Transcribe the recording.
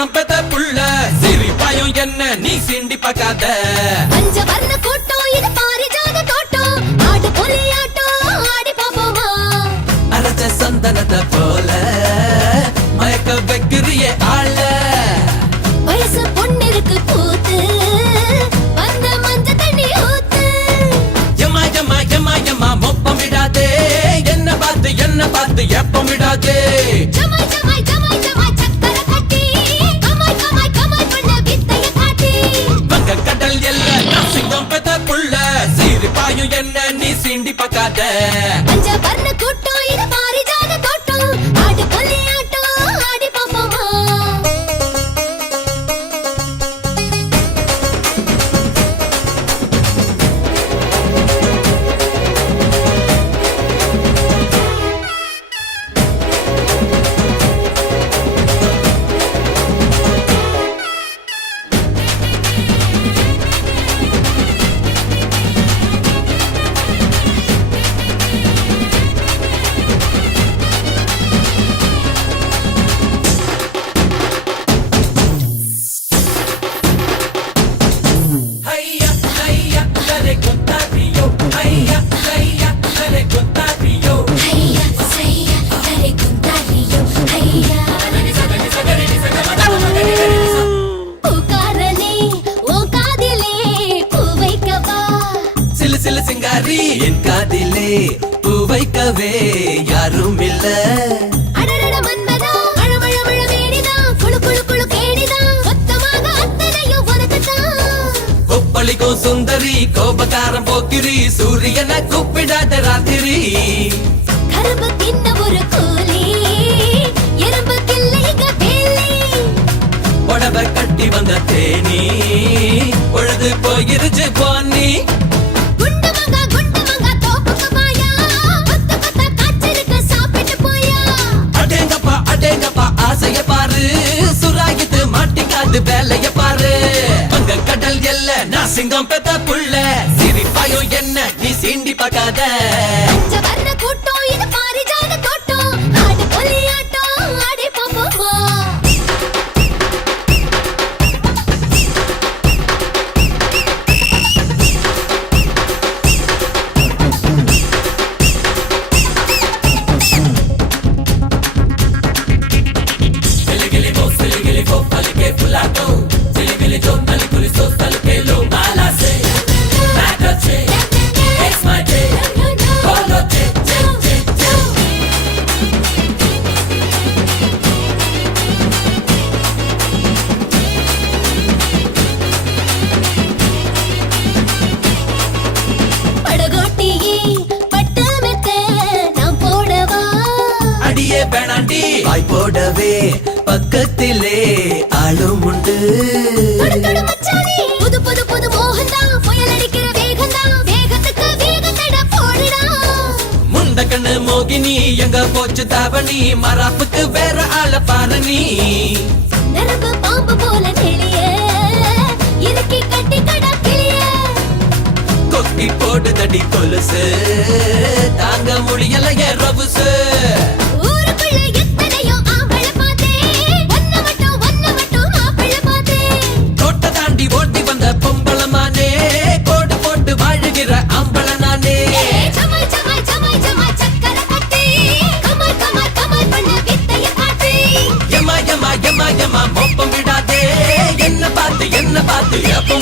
சிங்கம் பெத்த புள்ள சிரிப்பாயும் என்ன நீ சிண்டி பார்க்காத. பஞ்சவர்ண கூட்டம் இது பாரிஜாத தோட்டம் ஆடு பொலியாட்டம் ஆடி பாப்போமா. அரைச்ச சந்தனத்தை போல மயக்க வைக்கிறியே ஆள. வயசு பொண்ணிருக்கு பூத்து வந்த மஞ்ச தண்ணி ஊத்து. எம்மா எம்மா எம்மா எம்மா மொப்பம் விடாதே என்ன பார்த்து எப்பம் விடாதே. ஜமாய் ஜமாய் ஜமாய் ஜமாய் சக்கர கட்டி கமாய் கமாய் கமாய் பண்ண வித்தைய காட்டி. வங்க கடல் எல்ல சிங்கம் பெத்த புள்ள சிரிப்பாயும் என்ன நீ சிண்டி பார்க்காத. பஞ்சவர்ண கூட்டம் இது பாரிஜாத தோட்டம் ஆடு பொலியாட்டம் ஆடி பாப்போமா. ஹையா ஹையா கலே குத்தாரியோஹையா ஹையா கலே குத்தாரியோ. ஐயா சையா கரை குந்தாரியோ ஐயா. பூக்காரனே ஓ காதிலே பூ வைக்கவா. சிலு சிலு சிங்காரி என் காதிலே பூ வைக்கவே யாரும் இல்ல. அடடட மன்மதா அழமழ மழ மேனிதா குளு குளு குளு கேணிதா மொத்தமாக அத்தனையும் உனக்குத்தான். கொப்பளிக்கும் சுந்தரி கோபக்காரம் போக்கிரி சூரியனை கூப்பிடாத ராத்திரி. கரும்பு தின்ன ஒரு கூலி எறும்பு கிள்ளைங்க வேலி. புடவை கட்டி வந்த தேனி பொழுது போயிருச்சு போனி. குண்டு மங்கா தோப்புக்கு வாயா கொத்த கொத்த காய்ச்சலுக்கு சாப்பிட்டு போயா. அடேங்கப்பா ஆசைய பாரு சுராகித்து மாட்டிக்காது வேலைய பாரு. வங்க கடல் எல்ல நான் சிங்கம் பெத்த புள்ள சிரிப்பாயும் என்ன நீ சீண்டி பார்க்காத. பஞ்சவர்ண கூட்டம் இது பாரிஜாத தோட்டம் ஆடு பொலியாட்டம் ஆடி பாப்போமா. Siligili bo palike fulato siligili jo nalikuli so salke lo malase matache it's my day follow che. படகோட்டியே பட்டு மெத்த நான் போடவா. அடியே வேணாண்டி வாய் போடவே பக்கத்திலே ஆளும் உண்டு. தொடு தொடு மச்சானே புது புது புது மோகந்தா புயல் அடிக்கிற வேகந்தா வேகத்துக்கு வேகத்தட போடுடா. முண்ட கண்ணு மோகினி எங்க போச்சு தாவணி மராப்புக்கு வேற ஆள பாரு நீ. நரம்பு பாம்பு போல நெளிய இறுக்கி கட்டி கடா கிளிய. கொக்கி போடு தடி கொலுசு தாங்க முடியலையே ரவுசு. ஊருக்குள்ள எத்தனையோ ஆம்பள பார்த்தேன் ஒன்ன மட்டும் ஆம்பள பார்த்தேன். தோட்ட தாண்டி ஓட்டி வந்த பொம்பளமானே கோடு போட்டு வாழுகிற அம்பள நானே. ஜமாய் ஜமாய் ஜமாய் ஜமாய் சக்கர கட்டி கமாய் கமாய் கமாய் பண்ண வித்தைய காட்டி. எம்மா எம்மா எம்மா எம்மா மொப்பம் விடாதே என்ன பார்த்து எப்ப